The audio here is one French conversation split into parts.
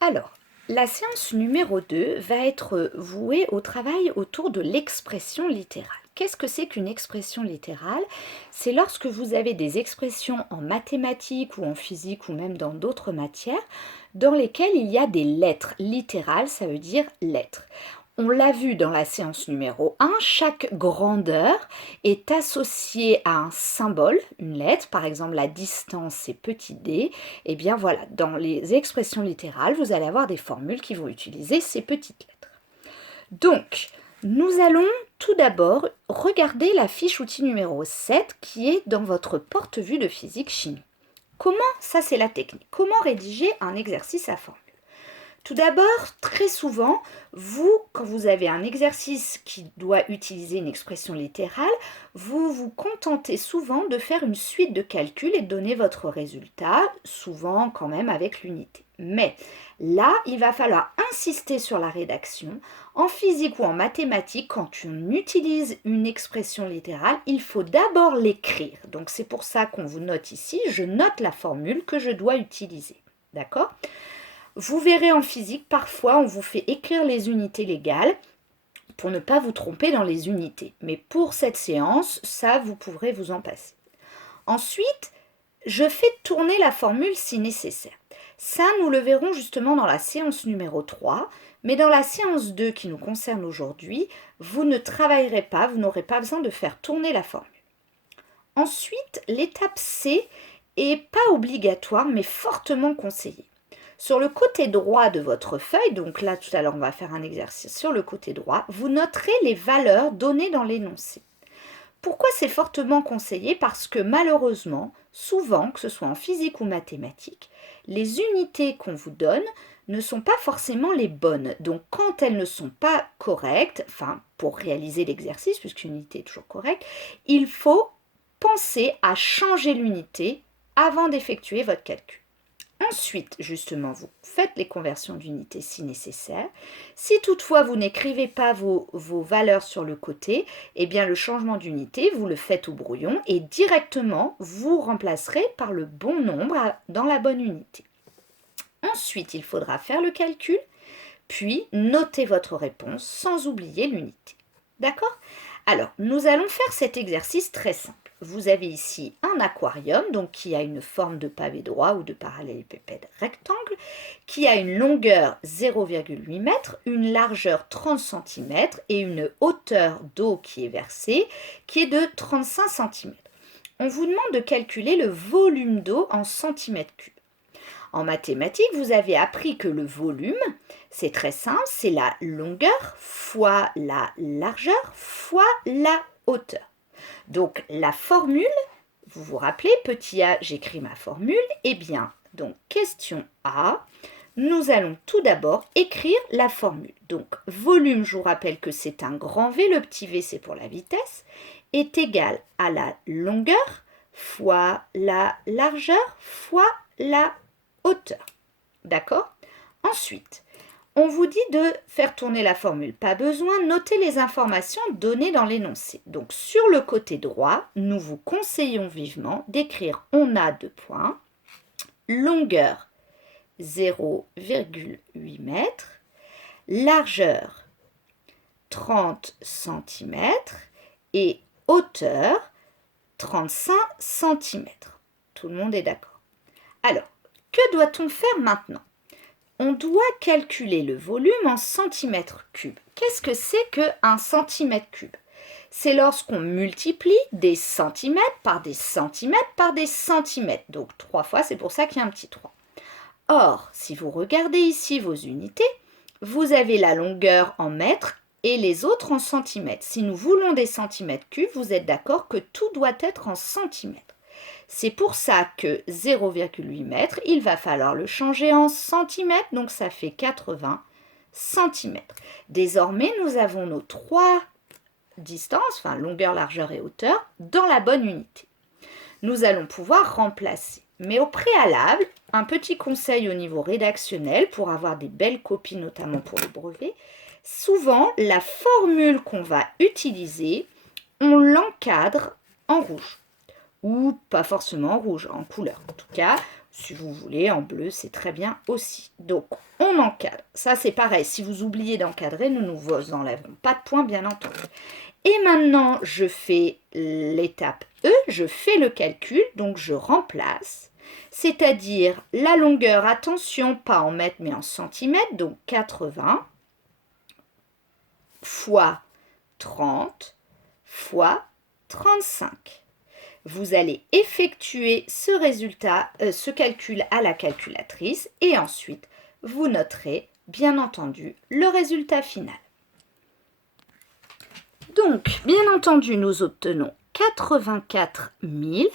Alors, la séance numéro 2 va être vouée au travail autour de l'expression littérale. Qu'est-ce que c'est qu'une expression littérale? C'est lorsque vous avez des expressions en mathématiques ou en physique ou même dans d'autres matières dans lesquelles il y a des lettres. Littérales, ça veut dire lettres. On l'a vu dans la séance numéro 1, chaque grandeur est associée à un symbole, une lettre, par exemple la distance c'est petit d. Et bien voilà, dans les expressions littérales, vous allez avoir des formules qui vont utiliser ces petites lettres. Donc, nous allons tout d'abord regarder la fiche outil numéro 7 qui est dans votre porte-vue de physique chimie. Comment, ça c'est la technique, comment rédiger un exercice à formule? Tout d'abord, très souvent, vous, quand vous avez un exercice qui doit utiliser une expression littérale, vous vous contentez souvent de faire une suite de calculs et de donner votre résultat, souvent quand même avec l'unité. Mais là, il va falloir insister sur la rédaction. En physique ou en mathématiques, quand on utilise une expression littérale, il faut d'abord l'écrire. Donc c'est pour ça qu'on vous note ici, je note la formule que je dois utiliser. D'accord ? Vous verrez en physique, parfois on vous fait écrire les unités légales pour ne pas vous tromper dans les unités. Mais pour cette séance, ça, vous pourrez vous en passer. Ensuite, je fais tourner la formule si nécessaire. Ça, nous le verrons justement dans la séance numéro 3, mais dans la séance 2 qui nous concerne aujourd'hui, vous ne travaillerez pas, vous n'aurez pas besoin de faire tourner la formule. Ensuite, l'étape C est pas obligatoire, mais fortement conseillée. Sur le côté droit de votre feuille, donc là tout à l'heure on va faire un exercice sur le côté droit, vous noterez les valeurs données dans l'énoncé. Pourquoi c'est fortement conseillé? Parce que malheureusement, souvent, que ce soit en physique ou mathématiques, les unités qu'on vous donne ne sont pas forcément les bonnes. Donc quand elles ne sont pas correctes, enfin pour réaliser l'exercice, puisqu'une unité est toujours correcte, il faut penser à changer l'unité avant d'effectuer votre calcul. Ensuite, justement, vous faites les conversions d'unités si nécessaire. Si toutefois vous n'écrivez pas vos valeurs sur le côté, eh bien le changement d'unité, vous le faites au brouillon et directement vous remplacerez par le bon nombre dans la bonne unité. Ensuite, il faudra faire le calcul, puis noter votre réponse sans oublier l'unité. D'accord? Alors, nous allons faire cet exercice très simple. Vous avez ici un aquarium, donc qui a une forme de pavé droit ou de parallélépipède rectangle, qui a une longueur 0,8 m, une largeur 30 cm et une hauteur d'eau qui est versée qui est de 35 cm. On vous demande de calculer le volume d'eau en centimètres cubes. En mathématiques, vous avez appris que le volume, c'est très simple, c'est la longueur fois la largeur fois la hauteur. Donc la formule, vous vous rappelez, petit a, j'écris ma formule, eh bien, donc question A, nous allons tout d'abord écrire la formule. Donc volume, je vous rappelle que c'est un grand V, le petit v c'est pour la vitesse, est égal à la longueur fois la largeur fois la hauteur. D'accord? Ensuite, on vous dit de faire tourner la formule. Pas besoin, notez les informations données dans l'énoncé. Donc sur le côté droit, nous vous conseillons vivement d'écrire on a 2 points, longueur 0,8 m, largeur 30 cm et hauteur 35 cm. Tout le monde est d'accord. Alors, que doit-on faire maintenant? On doit calculer le volume en centimètres cubes. Qu'est-ce que c'est qu'un centimètre cube? C'est lorsqu'on multiplie des centimètres par des centimètres par des centimètres. Donc 3 fois, c'est pour ça qu'il y a un petit 3. Or, si vous regardez ici vos unités, vous avez la longueur en mètres et les autres en centimètres. Si nous voulons des centimètres cubes, vous êtes d'accord que tout doit être en centimètres. C'est pour ça que 0,8 m, il va falloir le changer en centimètres, donc ça fait 80 cm. Désormais, nous avons nos 3 distances, enfin longueur, largeur et hauteur, dans la bonne unité. Nous allons pouvoir remplacer. Mais au préalable, un petit conseil au niveau rédactionnel pour avoir des belles copies, notamment pour le brevet. Souvent, la formule qu'on va utiliser, on l'encadre en rouge. Ou pas forcément en rouge, en couleur. En tout cas, Si vous voulez, en bleu, c'est très bien aussi. Donc, on encadre. Ça, c'est pareil. Si vous oubliez d'encadrer, nous ne vous enlèverons pas de points, bien entendu. Et maintenant, je fais l'étape E, je fais le calcul, donc je remplace. C'est-à-dire la longueur, attention, pas en mètres, mais en centimètres, donc 80 fois 30 fois 35. Vous allez effectuer ce calcul à la calculatrice et ensuite vous noterez bien entendu le résultat final. Donc, bien entendu, nous obtenons 84 000.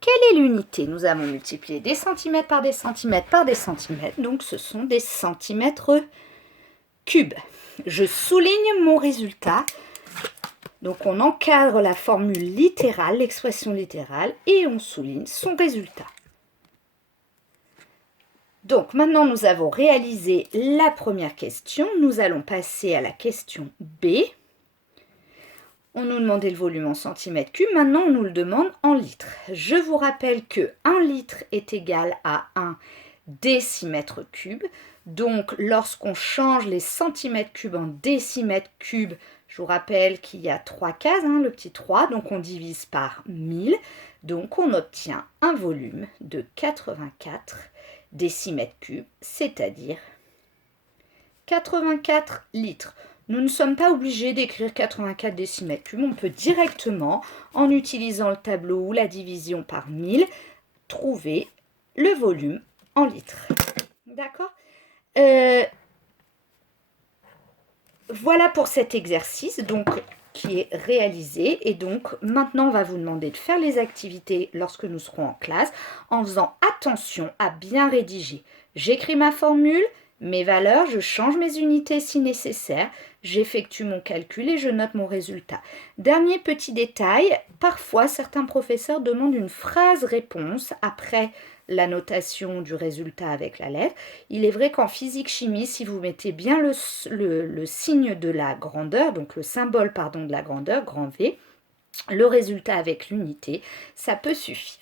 Quelle est l'unité? Nous avons multiplié des centimètres par des centimètres par des centimètres, donc ce sont des centimètres cubes. Je souligne mon résultat. Donc on encadre la formule littérale, l'expression littérale, et on souligne son résultat. Donc maintenant nous avons réalisé la première question. Nous allons passer à la question B. On nous demandait le volume en centimètres cubes, maintenant on nous le demande en litres. Je vous rappelle que 1 litre est égal à 1 décimètre cube. Donc lorsqu'on change les centimètres cubes en décimètres cubes, je vous rappelle qu'il y a 3 cases, le petit 3, donc on divise par 1000. Donc on obtient un volume de 84 décimètres cubes, c'est-à-dire 84 litres. Nous ne sommes pas obligés d'écrire 84 décimètres cubes, on peut directement, en utilisant le tableau ou la division par 1000, trouver le volume en litres. D'accord ? Voilà pour cet exercice donc, qui est réalisé. Et donc, maintenant, on va vous demander de faire les activités lorsque nous serons en classe en faisant attention à bien rédiger. J'écris ma formule, mes valeurs, je change mes unités si nécessaire, j'effectue mon calcul et je note mon résultat. Dernier petit détail, parfois certains professeurs demandent une phrase-réponse après la notation du résultat avec la lettre. Il est vrai qu'en physique-chimie, si vous mettez bien le signe de la grandeur, donc le symbole de la grandeur, grand V, le résultat avec l'unité, ça peut suffire.